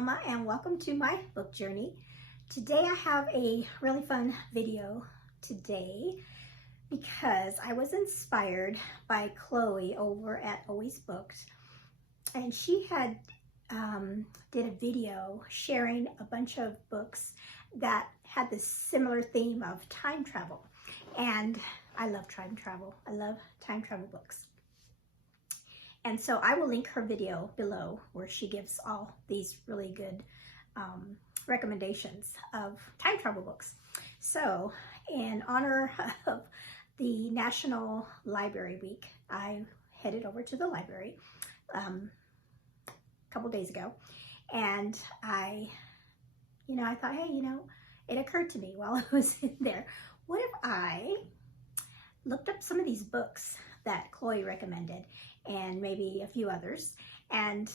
Alma and welcome to my book journey. Today I have a really fun video today because I was inspired by Chloe over at Always Booked, and she had did a video sharing a bunch of books that had this similar theme of time travel, and I love time travel. I love time travel books. And so I will link her video below where she gives all these really good recommendations of time travel books. So in honor of the National Library Week, I headed over to the library a couple days ago, and I thought, hey, it occurred to me while I was in there, what if I looked up some of these books that Chloe recommended and maybe a few others, and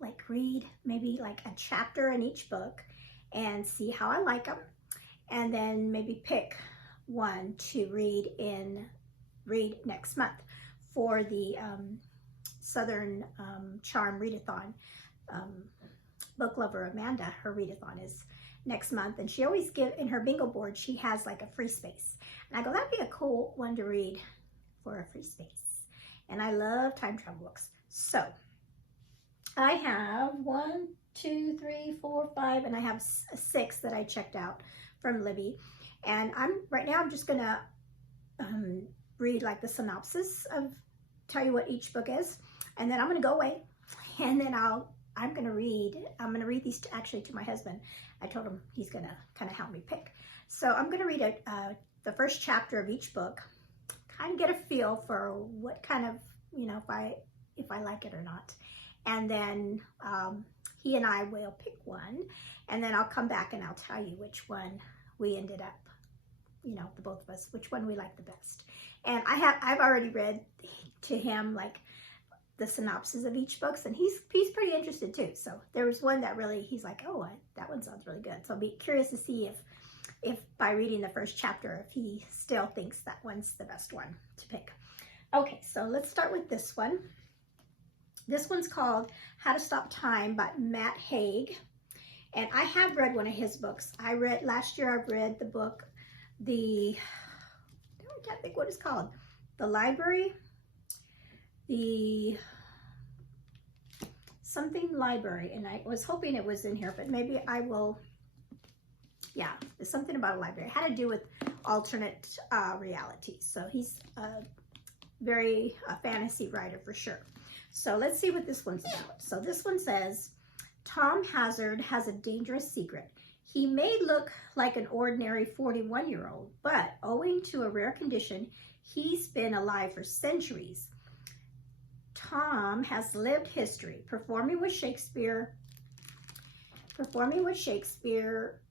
like read maybe like a chapter in each book and see how I like them, and then maybe pick one to read next month for the Southern Charm Readathon. Book lover Amanda, her readathon is next month, and she always in her bingo board she has like a free space, and I go, that'd be a cool one to read for a free space. And I love time travel books. So I have 1, 2, 3, 4, 5, and I have 6 that I checked out from Libby. And right now I'm just gonna read like the synopsis of, tell you what each book is, and then I'm gonna go away, and then I'm gonna read these actually to my husband. I told him he's gonna kind of help me pick. So I'm gonna read the first chapter of each book, kind of get a feel for what kind of, if I like it or not. And then he and I will pick one, and then I'll come back and I'll tell you which one we ended up, the both of us, which one we like the best. And I've already read to him like the synopsis of each books, and he's pretty interested too. So there was one that really, he's like, oh, that one sounds really good. So I'll be curious to see if by reading the first chapter, if he still thinks that one's the best one to pick. Okay, so let's start with this one. This one's called How to Stop Time by Matt Haig. And I have read one of his books. Last year I read the book, I can't think what it's called. The Library, something library. And I was hoping it was in here, but maybe I will. Yeah, there's something about a library. It had to do with alternate realities. So he's a fantasy writer for sure. So let's see what this one's about. So this one says, Tom Hazard has a dangerous secret. He may look like an ordinary 41-year-old, but owing to a rare condition, he's been alive for centuries. Tom has lived history, performing with Shakespeare,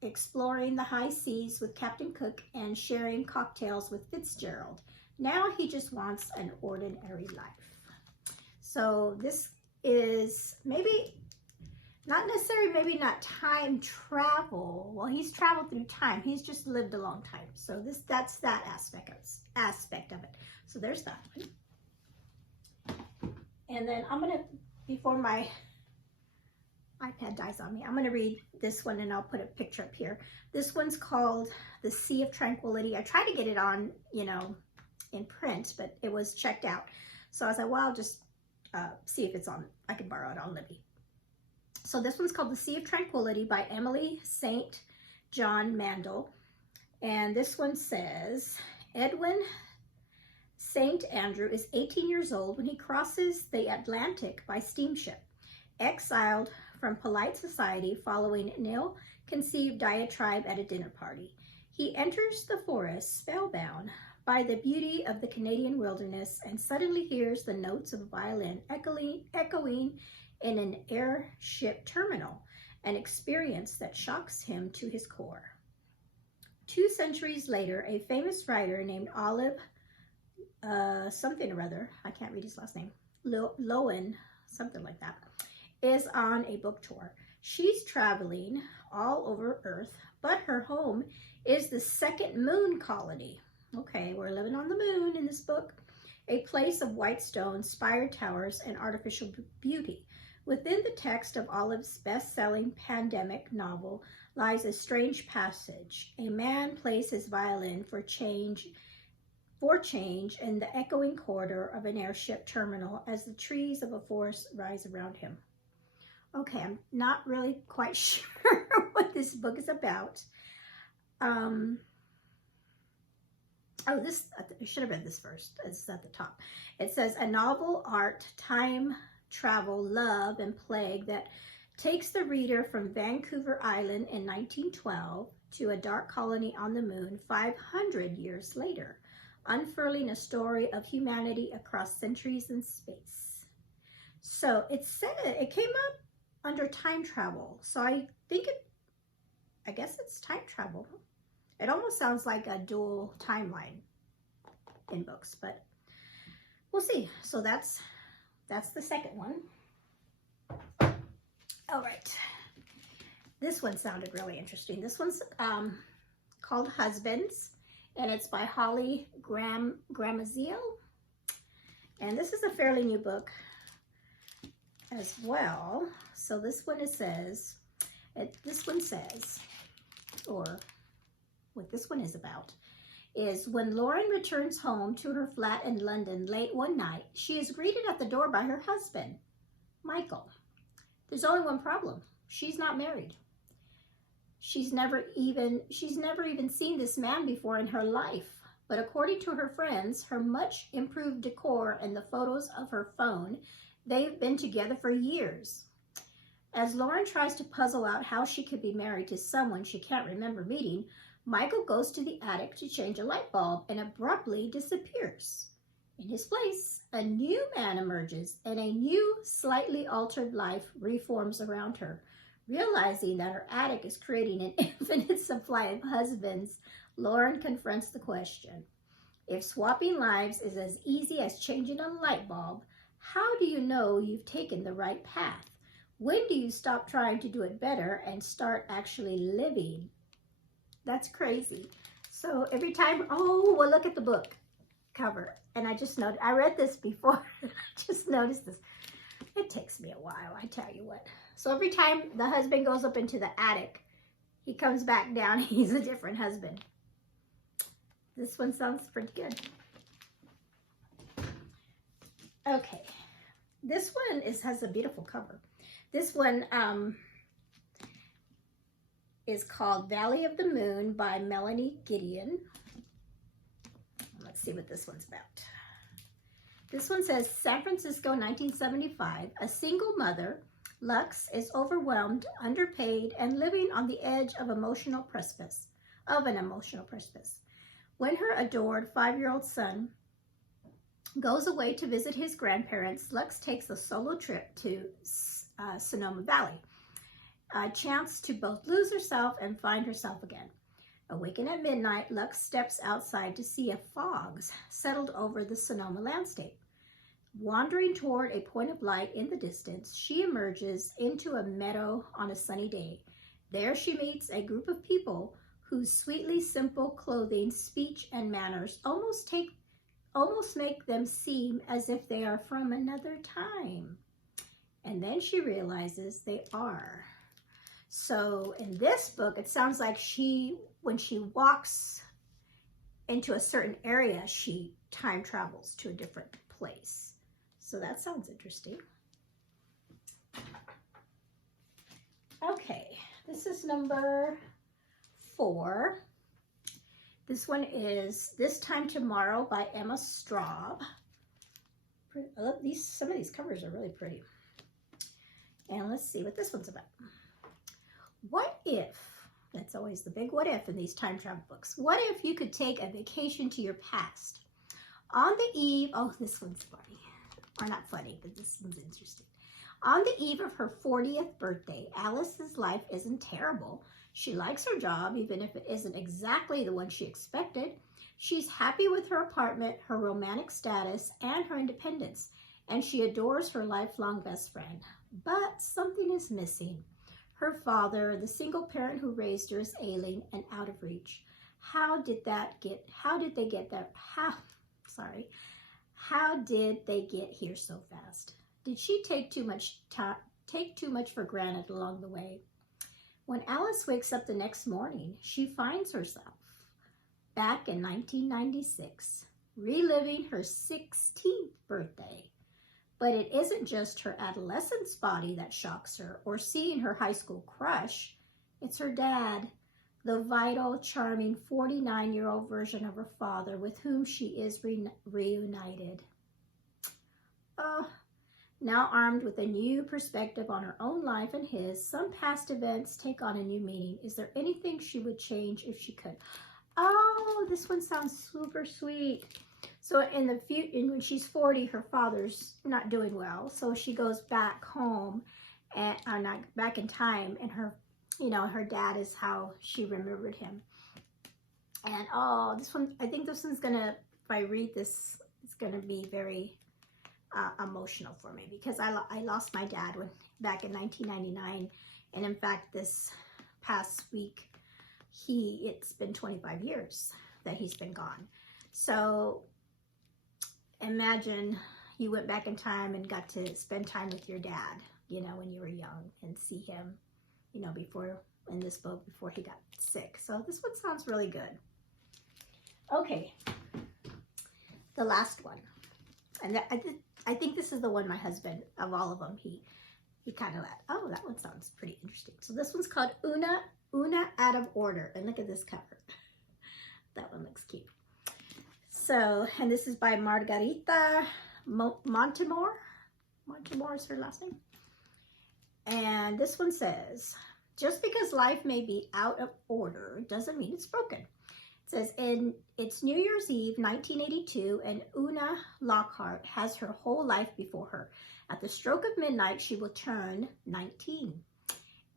exploring the high seas with Captain Cook, and sharing cocktails with Fitzgerald. Now he just wants an ordinary life. So this is maybe not necessarily, maybe not time travel. Well, he's traveled through time. He's just lived a long time. So that's that aspect of it. So there's that one. And then I'm gonna, before my iPad dies on me, I'm gonna read this one, and I'll put a picture up here. This one's called The Sea of Tranquility. I tried to get it on, in print, but it was checked out. So I was like, well, I'll just see if it's on, I can borrow it on Libby. So this one's called The Sea of Tranquility by Emily St. John Mandel. And this one says, Edwin St. Andrew is 18 years old when he crosses the Atlantic by steamship. Exiled from polite society following an ill-conceived diatribe at a dinner party, he enters the forest spellbound by the beauty of the Canadian wilderness and suddenly hears the notes of a violin echoing in an airship terminal, an experience that shocks him to his core. 2 centuries later, a famous writer named Olive something or other, I can't read his last name, Lowen, something like that, is on a book tour. She's traveling all over Earth, but her home is the second moon colony. Okay, we're living on the moon in this book. A place of white stone, spired towers, and artificial beauty. Within the text of Olive's best-selling pandemic novel lies a strange passage. A man plays his violin for change in the echoing corridor of an airship terminal as the trees of a forest rise around him. Okay, I'm not really quite sure what this book is about. Oh, this, I should have read this first. It's at the top. It says, a novel, art, time, travel, love, and plague that takes the reader from Vancouver Island in 1912 to a dark colony on the moon 500 years later, unfurling a story of humanity across centuries and space. So it said, it came up under time travel. So I guess it's time travel. It almost sounds like a dual timeline in books, but we'll see. So that's the second one. All right. This one sounded really interesting. This one's called Husbands, and it's by Holly Gramazio. And this is a fairly new book as well. So this one says, or what this one is about, is when Lauren returns home to her flat in London late one night, she is greeted at the door by her husband, Michael. There's only one problem. She's not married. She's never even seen this man before in her life. But according to her friends, her much improved decor and the photos of her phone, they've been together for years. As Lauren tries to puzzle out how she could be married to someone she can't remember meeting, Michael goes to the attic to change a light bulb and abruptly disappears. In his place, a new man emerges and a new, slightly altered life reforms around her. Realizing that her attic is creating an infinite supply of husbands, Lauren confronts the question. If swapping lives is as easy as changing a light bulb, how do you know you've taken the right path? When do you stop trying to do it better and start actually living? That's crazy. So every time, oh, well, look at the book cover. And I just noticed, I read this before. I just noticed this. It takes me a while, I tell you what. So every time the husband goes up into the attic, he comes back down, he's a different husband. This one sounds pretty good. Okay. This one has a beautiful cover. This one is called Valley of the Moon by Melanie Gideon. Let's see what this one's about. This one says, San Francisco, 1975. A single mother, Lux, is overwhelmed, underpaid, and living on the edge of an emotional precipice. When her adored 5-year-old son goes away to visit his grandparents, Lux takes a solo trip to Sonoma Valley, a chance to both lose herself and find herself again. Awakened at midnight, Lux steps outside to see a fog settled over the Sonoma landscape. Wandering toward a point of light in the distance, she emerges into a meadow on a sunny day. There she meets a group of people whose sweetly simple clothing, speech, and manners almost make them seem as if they are from another time. And then she realizes they are. So in this book, it sounds like when she walks into a certain area, she time travels to a different place. So that sounds interesting. Okay, this is number 4. This one is This Time Tomorrow by Emma Straub. Some of these covers are really pretty. And let's see what this one's about. What if, that's always the big what if in these time travel books. What if you could take a vacation to your past? On the eve, oh, this one's funny. Or not funny, but this one's interesting. On the eve of her 40th birthday, Alice's life isn't terrible. She likes her job, even if it isn't exactly the one she expected. She's happy with her apartment, her romantic status, and her independence. And she adores her lifelong best friend. But something is missing. Her father, the single parent who raised her, is ailing and out of reach. How did they get here so fast? Did she take too much take too much for granted along the way. When Alice wakes up the next morning, she finds herself back in 1996, reliving her 16th birthday. But it isn't just her adolescence body that shocks her or seeing her high school crush. It's her dad, the vital, charming 49-year-old version of her father with whom she is reunited. Now armed with a new perspective on her own life and his, some past events take on a new meaning. Is there anything she would change if she could? Oh, this one sounds super sweet. So in the future, when she's 40, her father's not doing well. So she goes back home, and not back in time, and her, her dad is how she remembered him. And oh, this one, I think this one's gonna, if I read this, it's gonna be very emotional for me, because I lost my dad back in 1999, and in fact, this past week, it's been 25 years that he's been gone. So imagine you went back in time and got to spend time with your dad, when you were young, and see him, before, in this book, before he got sick. So this one sounds really good. Okay, the last one, and I think this is the one my husband, of all of them, he kind of let, oh, that one sounds pretty interesting. So this one's called Una Out of Order, and look at this cover. That one looks cute. So, and this is by Margarita Montemor. Montemor is her last name. And this one says, just because life may be out of order doesn't mean it's broken. It says, it's New Year's Eve, 1982, and Una Lockhart has her whole life before her. At the stroke of midnight, she will turn 19.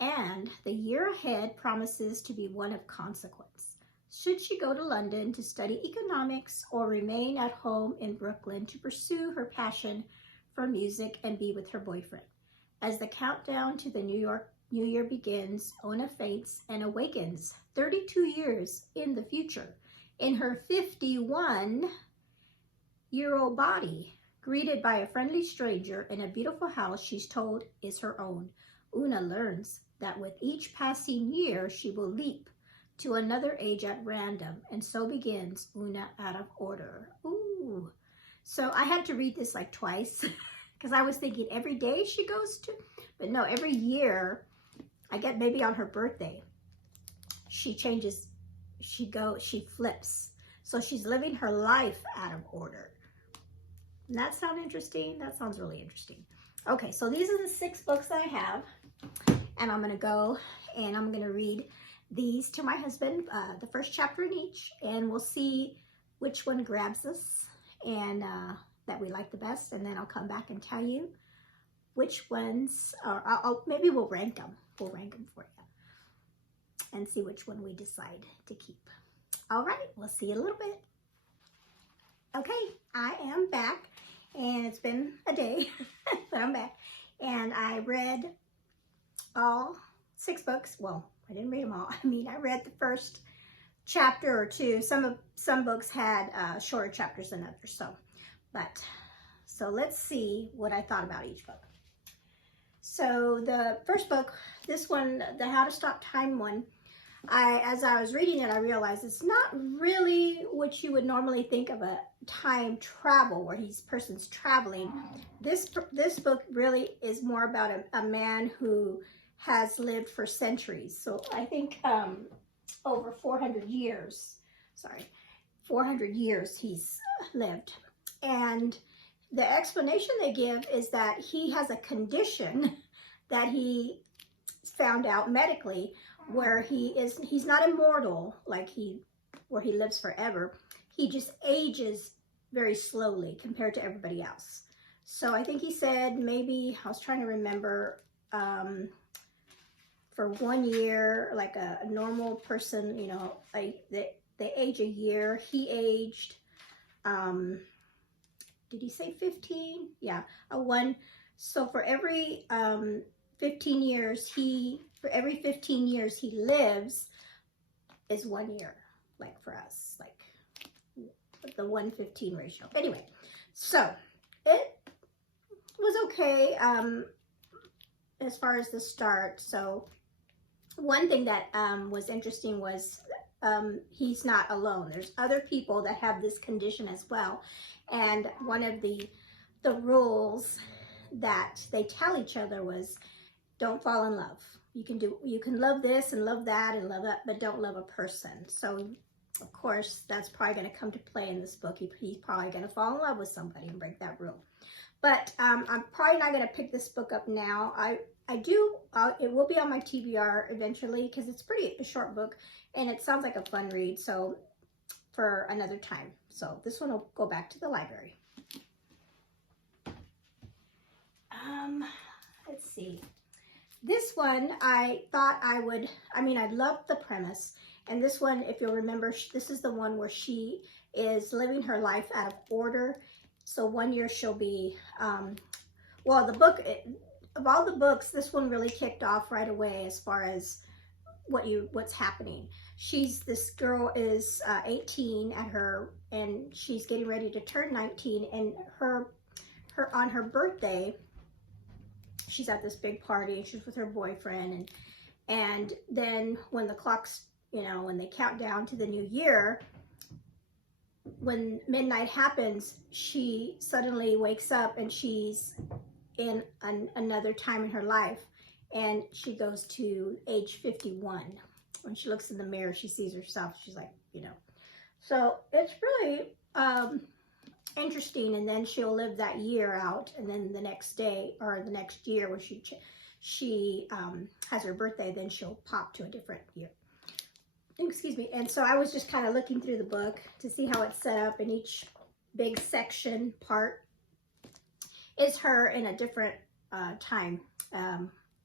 And the year ahead promises to be one of consequence. Should she go to London to study economics or remain at home in Brooklyn to pursue her passion for music and be with her boyfriend? As the countdown to the New Year begins, Una faints and awakens 32 years in the future in her 51-year-old body, greeted by a friendly stranger in a beautiful house she's told is her own. Una learns that with each passing year, she will leap to another age at random, and so begins Una Out of Order. Ooh. So I had to read this like twice, because I was thinking every day she goes to, but no, every year, I get maybe on her birthday, she changes, she flips. So she's living her life out of order. Doesn't that sound interesting? That sounds really interesting. Okay, so these are the 6 books that I have, and I'm going to go and I'm going to read these to my husband, the first chapter in each, and we'll see which one grabs us and that we like the best, and then I'll come back and tell you which ones, or maybe we'll rank them. We'll rank them for you and see which one we decide to keep. All right, we'll see you in a little bit. Okay, I am back, and it's been a day, but I'm back, and I read all 6 books. Well, I didn't read them all. I mean, I read the first chapter or 2. Some books had shorter chapters than others. So let's see what I thought about each book. So the first book, this one, the How to Stop Time one, as I was reading it, I realized it's not really what you would normally think of a time travel, where person's traveling. This book really is more about a man who has lived for centuries. So I think over 400 years, 400 years he's lived. And the explanation they give is that he has a condition that he found out medically, where he's not immortal, where he lives forever. He just ages very slowly compared to everybody else. So I think he said, maybe, I was trying to remember, for 1 year, like a normal person, they age a year. He aged, did he say 15? Yeah, so for every 15 years, for every 15 years he lives is 1 year, like for us, like the 1:15 ratio. Anyway, so it was okay. as far as the start. So one thing that was interesting was he's not alone. There's other people that have this condition as well. And one of the rules that they tell each other was, don't fall in love. You can love this and love that and love that, but don't love a person. So of course that's probably going to come to play in this book. He's probably going to fall in love with somebody and break that rule. But I'm probably not going to pick this book up now. It will be on my TBR eventually, because it's a short book and it sounds like a fun read. So for another time. So this one will go back to the library. Let's see. This one, I thought I loved the premise. And this one, if you'll remember, this is the one where she is living her life out of order. So one year she'll be, well, of all the books, this one really kicked off right away as far as what's happening. This girl is 18 and she's getting ready to turn 19, and on her birthday, she's at this big party. She's with her boyfriend, and then when the clocks, when they count down to the new year, when midnight happens, she suddenly wakes up and she's in another time in her life, and she goes to age 51. When she looks in the mirror, she sees herself. She's like, so it's really interesting. And then she'll live that year out, and then the next day or the next year where she has her birthday, then she'll pop to a different year. Excuse me. And so I was just kind of looking through the book to see how it's set up, and each big section part is her in a different time.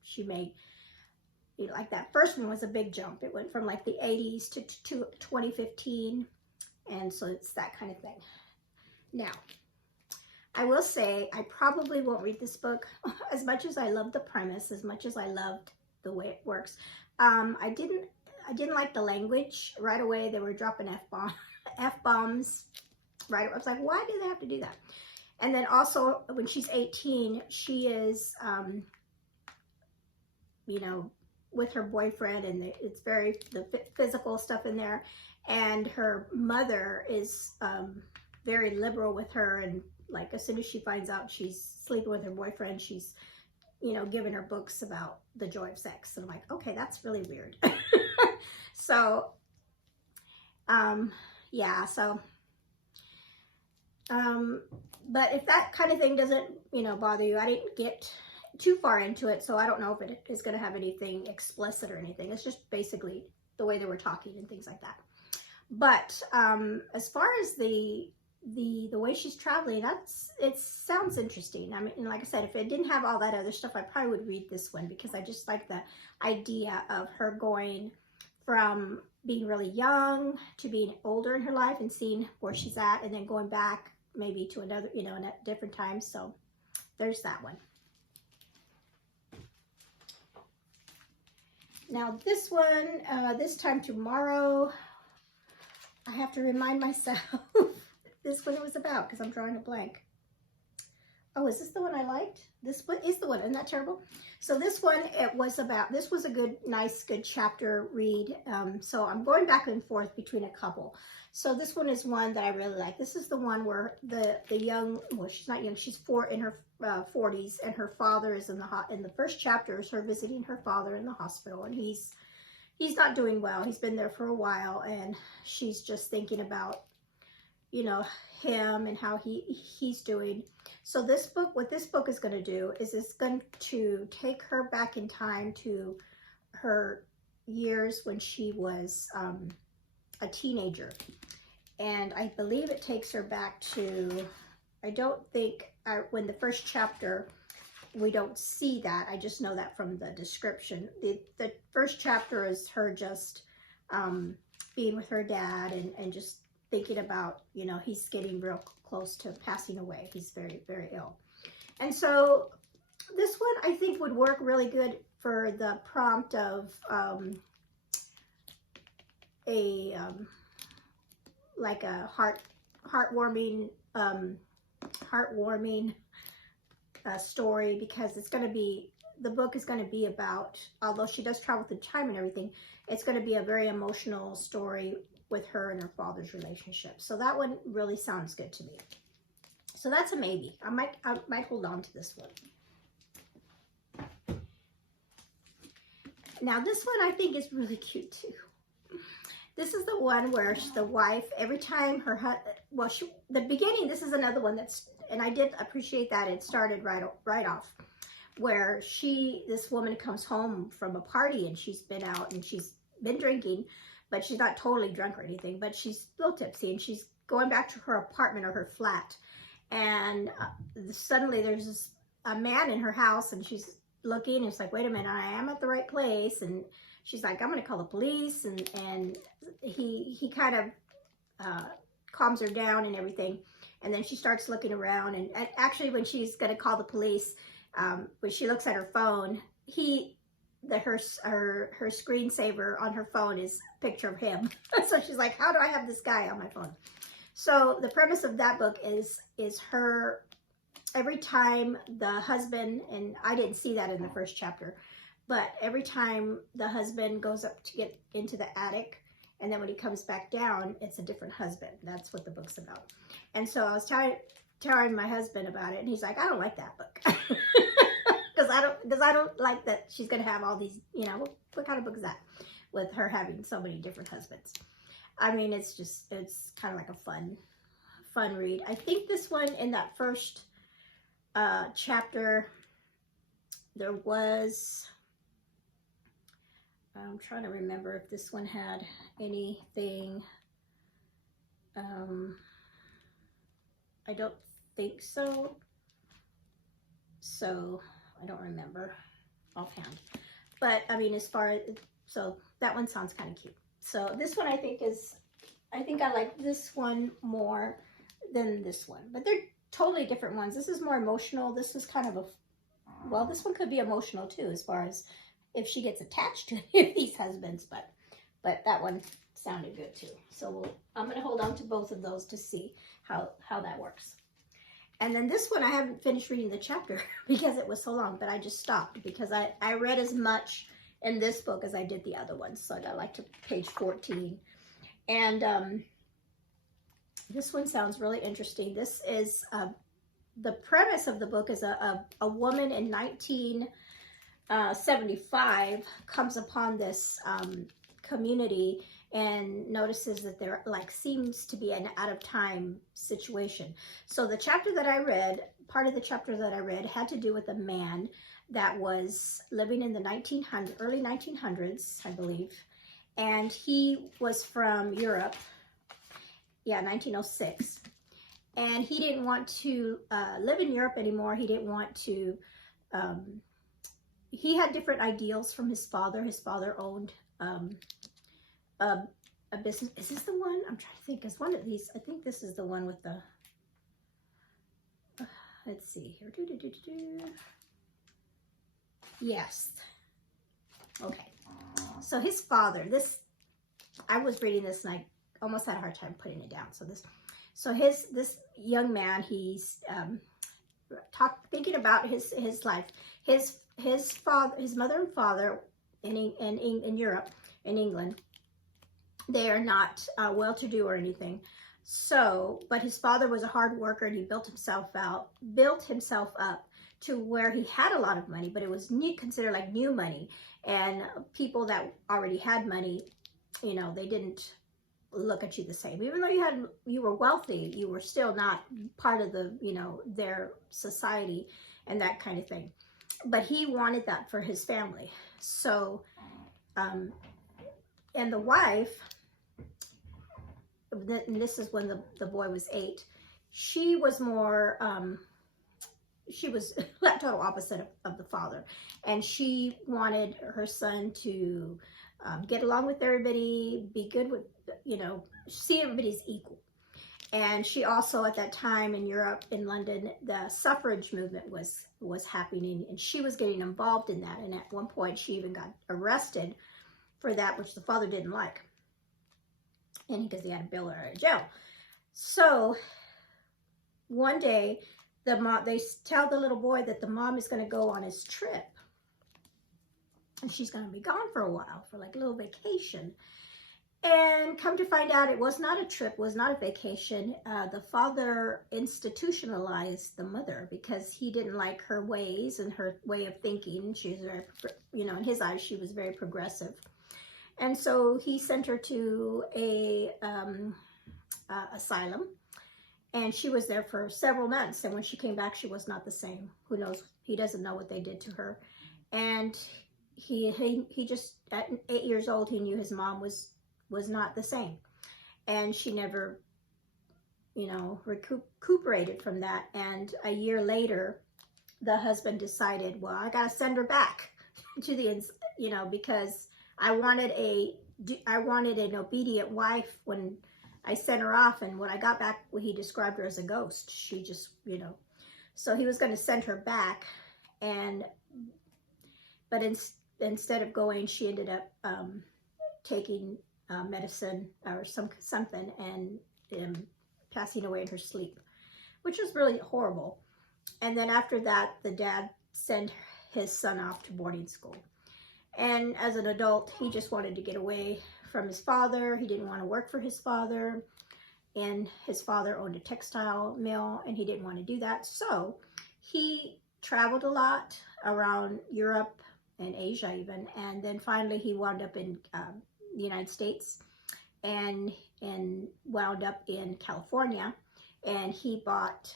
She made, like that first one was a big jump. It went from like the 80s to 2015, and so it's that kind of thing. Now, I will say I probably won't read this book. As much as I love the premise, as much as I loved the way it works, I didn't like the language. Right away they were dropping F-bombs. Right, I was like, why do they have to do that? And then also when she's 18, she is with her boyfriend, and it's very the physical stuff in there, and her mother is very liberal with her, and like as soon as she finds out she's sleeping with her boyfriend, she's giving her books about the joy of sex. And I'm like, okay, that's really weird. So yeah, so but if that kind of thing doesn't bother you, I didn't get too far into it, so I don't know if it is going to have anything explicit or anything. It's just basically the way they were talking and things like that. But as far as the way she's traveling, it sounds interesting. I mean, like I said, if it didn't have all that other stuff, I probably would read this one, because I just like the idea of her going from being really young to being older in her life and seeing where she's at, and then going back maybe to another, in a different time. So there's that one. Now this one, this time tomorrow, I have to remind myself this one it was about, because I'm drawing a blank. Oh, is this the one I liked? This one is the one. Isn't that terrible? So this one, this was a good chapter read. So I'm going back and forth between a couple. So this one is one that I really like. This is the one where the young, well, she's not young, she's in her 40s, and her father is in the first chapter is her visiting her father in the hospital, and he's not doing well. He's been there for a while, and she's just thinking about him and how he's doing. So what this book is going to do is it's going to take her back in time to her years when she was a teenager. And I believe it takes her back to, I don't think, when the first chapter, we don't see that. I just know that from the description. The first chapter is her just being with her dad and just thinking about, he's getting real close to passing away. He's very, very ill. And so this one I think would work really good for the prompt of like a heartwarming story, because it's going to be the book is going to be about, although she does travel through time and everything, it's going to be a very emotional story with her and her father's relationship. So that one really sounds good to me. So that's a maybe. I might hold on to this one. Now this one I think is really cute too. This is the one where the wife, every time her the beginning, this is another one that's, and I did appreciate that it started right off, where this woman comes home from a party and she's been out and she's been drinking, but she's not totally drunk or anything, but she's a little tipsy, and she's going back to her apartment or her flat, and suddenly there's a man in her house, and she's looking, and it's like, wait a minute, I am at the right place, and she's like, I'm gonna call the police, and he kind of calms her down and everything, and then she starts looking around, and actually when she's gonna call the police, when she looks at her phone, her screensaver on her phone is a picture of him. So she's like, how do I have this guy on my phone? So the premise of that book is her, every time the husband, and I didn't see that in the first chapter, but every time the husband goes up to get into the attic, and then when he comes back down, it's a different husband. That's what the book's about. And so I was telling my husband about it, and he's like, I don't like that book. Because I don't like that she's going to have all these, you know, what kind of book is that? With her having so many different husbands. I mean, it's kind of like a fun read. I think this one, in that first chapter, there was, I'm trying to remember if this one had anything, I don't think so. So I don't remember offhand, but I mean, as far as, so that one sounds kind of cute. So this one I think I like this one more than this one, but they're totally different ones. This is more emotional. This was kind of well, this one could be emotional too, as far as if she gets attached to any of these husbands, but that one sounded good too. So I'm going to hold on to both of those to see how that works. And then this one, I haven't finished reading the chapter because it was so long, but I just stopped because I read as much in this book as I did the other ones. So I got like to page 14. And this one sounds really interesting. This is, the premise of the book is a woman in 1975 comes upon this community and notices that there seems to be an out of time situation. So the chapter that I read, part of the chapter that I read had to do with a man that was living in the early 1900s, I believe. And he was from Europe, 1906. And he didn't want to live in Europe anymore. He didn't want to, he had different ideals from his father. His father owned a business. Is this the one? I'm trying to think. Is one of these, I think this is the one with the, let's see here. Yes. Okay. So his father, I was reading this and I almost had a hard time putting it down. So this young man, he's thinking about his life. His mother and father in Europe, in England, they are not well-to-do or anything. So, but his father was a hard worker, and he built himself up to where he had a lot of money, but it was considered like new money. And people that already had money, you know, they didn't look at you the same. Even though you were wealthy, you were still not part of the, you know, their society and that kind of thing. But he wanted that for his family. So, and the wife, and this is when the boy was 8, she was more, she was the total opposite of the father. And she wanted her son to get along with everybody, be good with, you know, see everybody's equal. And she also, at that time in Europe, in London, the suffrage movement was happening, and she was getting involved in that. And at one point, she even got arrested for that, which the father didn't like, and because he had to bail her out of jail. So one day, they tell the little boy that the mom is going to go on his trip, and she's going to be gone for a while for like a little vacation. And come to find out, it was not a trip, was not a vacation. The father institutionalized the mother because he didn't like her ways and her way of thinking. She was very, you know, in his eyes, she was very progressive. And so he sent her to a asylum, and she was there for several months. And when she came back, she was not the same. Who knows? He doesn't know what they did to her. And he just, at 8 years old, he knew his mom was not the same, and she never, you know, recuperated from that. And a year later, the husband decided, well, I gotta send her back to the, you know, because I wanted an obedient wife when I sent her off, and when I got back, well, he described her as a ghost. She just, you know, so he was going to send her back, but instead of going, she ended up taking medicine or something and passing away in her sleep, which was really horrible. And then after that, the dad sent his son off to boarding school. And as an adult, he just wanted to get away from his father. He didn't want to work for his father, and his father owned a textile mill, and he didn't want to do that. So he traveled a lot around Europe and Asia even, and then finally he wound up in the United States and wound up in California, and he bought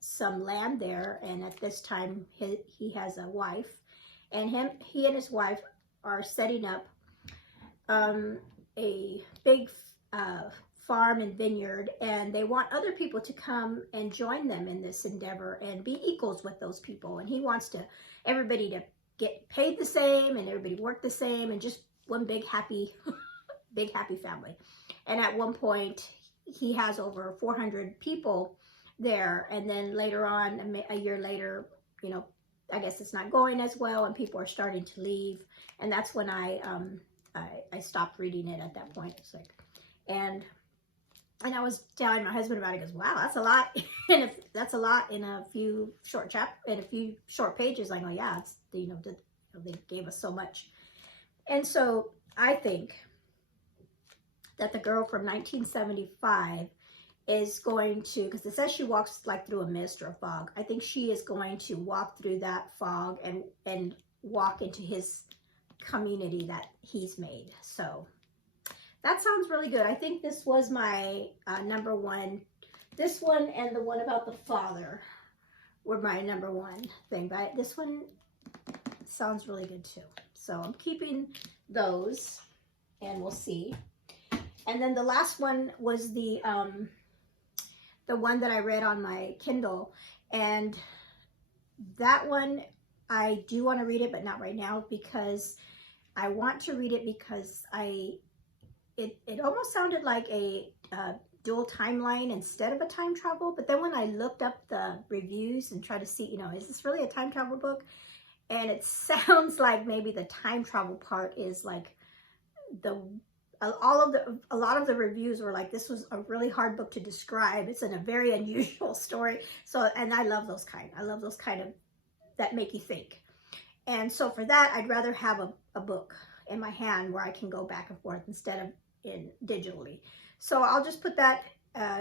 some land there. And at this time, he has a wife, and he and his wife are setting up a big farm and vineyard, and they want other people to come and join them in this endeavor and be equals with those people. And he wants everybody to get paid the same and everybody work the same, and just one big happy family. And at one point, he has over 400 people there. And then later on, a year later, you know, I guess it's not going as well, and people are starting to leave. And that's when I stopped reading it at that point. It's like, and I was telling my husband about it. He goes, "Wow, that's a lot." And that's a lot in a few short pages. I go, "Yeah, it's, you know, they gave us so much." And so I think that the girl from 1975 is going to, because it says she walks like through a mist or a fog. I think she is going to walk through that fog and walk into his community that he's made. So that sounds really good. I think this was my number one. This one and the one about the father were my number one thing, but this one sounds really good too. So I'm keeping those, and we'll see. And then the last one was the one that I read on my Kindle, and that one I do want to read it, but not right now, because I want to read it because it almost sounded like a dual timeline instead of a time travel. But then when I looked up the reviews and tried to see, you know, is this really a time travel book? And it sounds like maybe the time travel part is like a lot of the reviews were like, this was a really hard book to describe. It's in a very unusual story. So, and I love those kind. I love those kind of that make you think. And so for that, I'd rather have a book in my hand where I can go back and forth instead of digitally. So I'll just put that,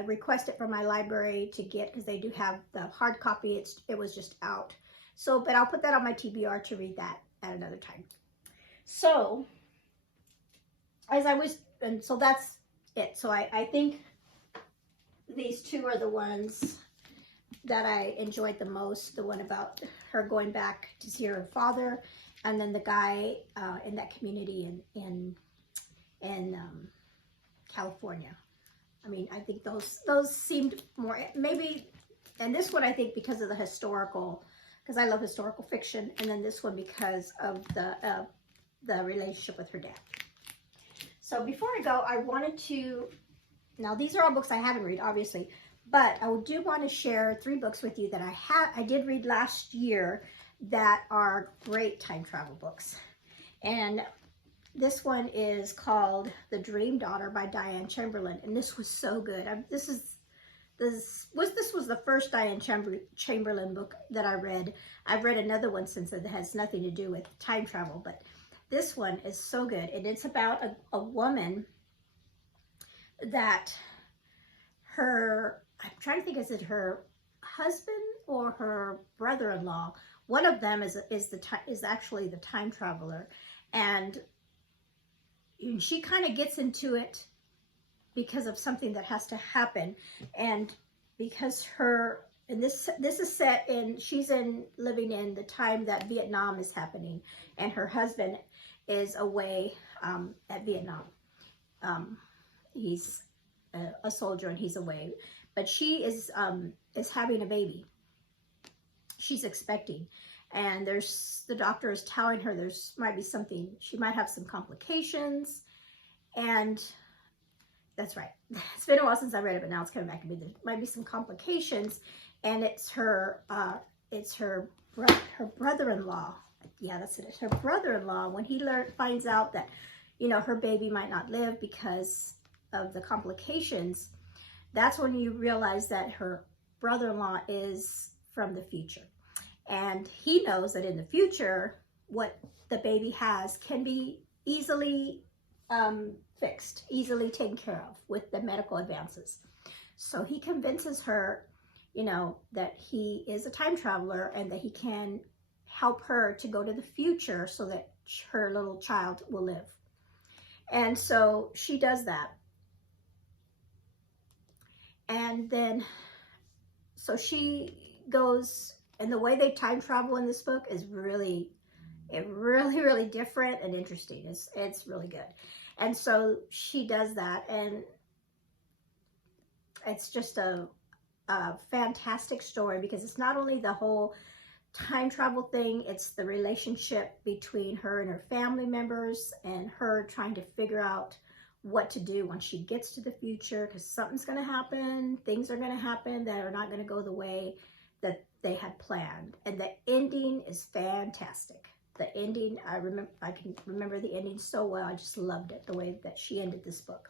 request it from my library to get, because they do have the hard copy. It was just out. So, but I'll put that on my TBR to read that at another time. So so that's it. So I think these two are the ones that I enjoyed the most. The one about her going back to see her father, and then the guy in that community in California. I mean, I think those seemed more, maybe, and this one I think because of the historical, because I love historical fiction, and then this one because of the relationship with her dad. So before I go, I wanted to, now these are all books I haven't read, obviously, but I do want to share 3 books with you that I did read last year that are great time travel books. And this one is called The Dream Daughter by Diane Chamberlain, and this was so good. This was the first Diane Chamberlain book that I read. I've read another one since it has nothing to do with time travel, but This one is so good. And it's about a woman that I'm trying to think, is it her husband or her brother-in-law? One of them is actually the time traveler. And she kind of gets into it because of something that has to happen. And because and this is set in, living in the time that Vietnam is happening, and her husband is away at Vietnam. He's a soldier and he's away, but she is having a baby. She's expecting, and the doctor is telling her might be something, she might have some complications, and that's right. It's been a while since I read it, but now it's coming back to me. There might be some complications, and it's her brother-in-law. Yeah, that's it. It's her brother-in-law. When he finds out that, her baby might not live because of the complications, that's when you realize that her brother-in-law is from the future. And he knows that in the future, what the baby has can be easily fixed, easily taken care of with the medical advances. So he convinces her, that he is a time traveler and that he can help her to go to the future so that her little child will live. And so she does that. And then, so she goes, and the way they time travel in this book is really different and interesting. It's really good. And so she does that, and it's just a fantastic story, because it's not only the whole time travel thing, it's the relationship between her and her family members, and her trying to figure out what to do when she gets to the future, because something's going to happen, things are going to happen that are not going to go the way that they had planned. And the ending is fantastic. The ending, I can remember the ending so well. I just loved it, the way that she ended this book.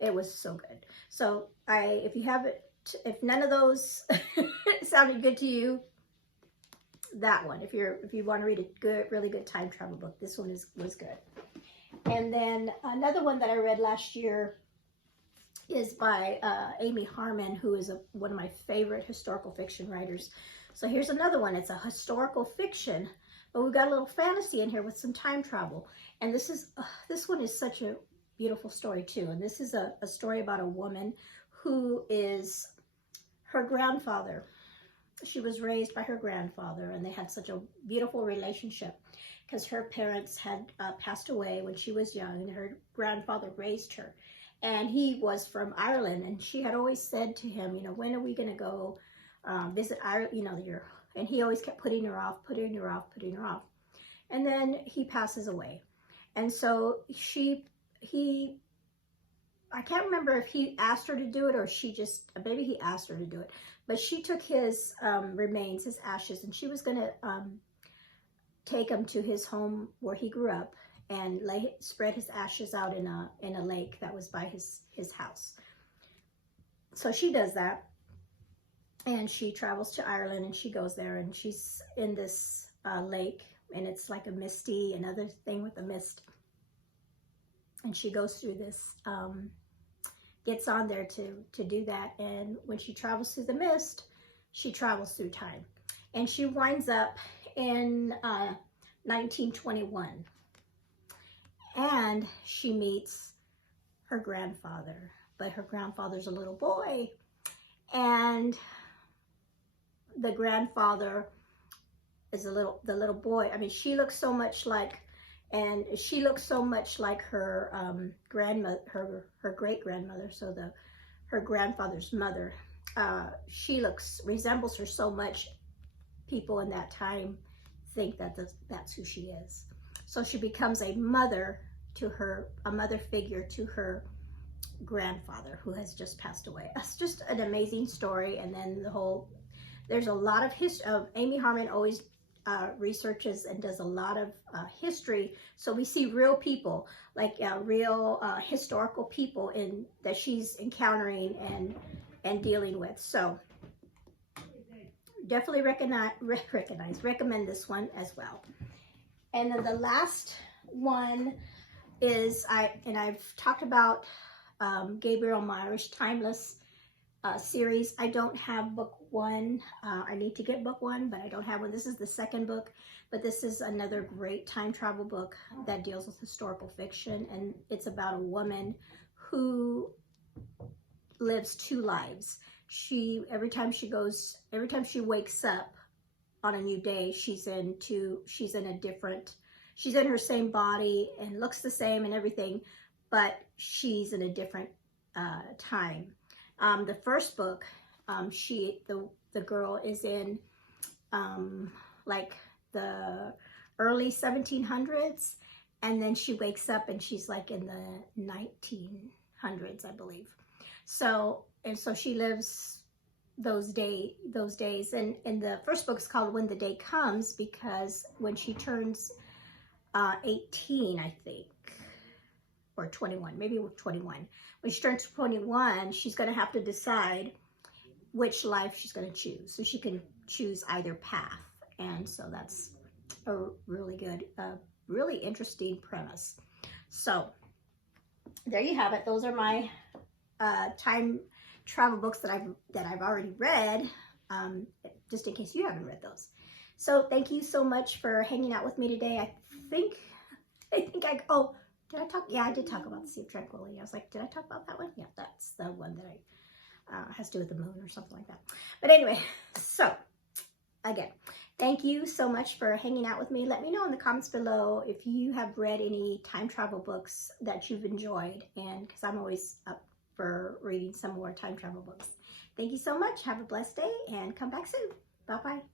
It was so good. So if none of those sounded good to you, that one. If you want to read a really good time travel book, this one was good. And then another one that I read last year is by Amy Harmon, who is one of my favorite historical fiction writers. So here's another one. It's a historical fiction, but we've got a little fantasy in here with some time travel. And this one is such a beautiful story too. And this is a story about a woman who is her grandfather. She was raised by her grandfather, and they had such a beautiful relationship because her parents had passed away when she was young, and her grandfather raised her. And he was from Ireland, and she had always said to him, when are we going to go visit Ireland? And he always kept putting her off. And then he passes away. And so I can't remember if he asked her to do it, or maybe he asked her to do it. But she took his remains, his ashes, and she was going to take him to his home where he grew up, and spread his ashes out in a lake that was by his house. So she does that, and she travels to Ireland, and she goes there, and she's in this lake, and it's like another thing with a mist. And she goes through this, gets on there to do that, and when she travels through the mist, she travels through time. And she winds up in 1921. And she meets her grandfather, but her grandfather's a little boy, and the grandfather is the little boy. I mean, she looks so much like her grandmother, her great grandmother. So her grandfather's mother. She resembles her so much. People in that time think that that's who she is. So she becomes a mother figure to her grandfather, who has just passed away. It's just an amazing story. And then there's a lot of history. Amy Harmon always researches and does a lot of history. So we see real people, like real historical people that she's encountering and dealing with. So definitely recommend this one as well. And then the last one is I've talked about Gabrielle Meyer's Timeless series. I don't have book one. I need to get book one, but I don't have one. This is the second book, but this is another great time travel book that deals with historical fiction, and it's about a woman who lives two lives. Every time she wakes up on a new day, she's in her same body and looks the same and everything, but she's in a different time. The first book, the girl is in like the early 1700s, and then she wakes up and she's like in the 1900s, I believe. So she lives those days, and the first book is called When the Day Comes, because when she turns 18, I think, or 21, maybe 21. When she turns 21, she's going to have to decide which life she's going to choose. So she can choose either path. And so that's a really good, really interesting premise. So there you have it. Those are my time travel books that I've already read, just in case you haven't read those. So thank you so much for hanging out with me today. I think oh, did I talk? Yeah, I did talk about the Sea of Tranquility. I was like, did I talk about that one? Yeah, that's the one that has to do with the moon or something like that. But anyway, so again, thank you so much for hanging out with me. Let me know in the comments below if you have read any time travel books that you've enjoyed, and because I'm always up for reading some more time travel books. Thank you so much. Have a blessed day and come back soon. Bye-bye.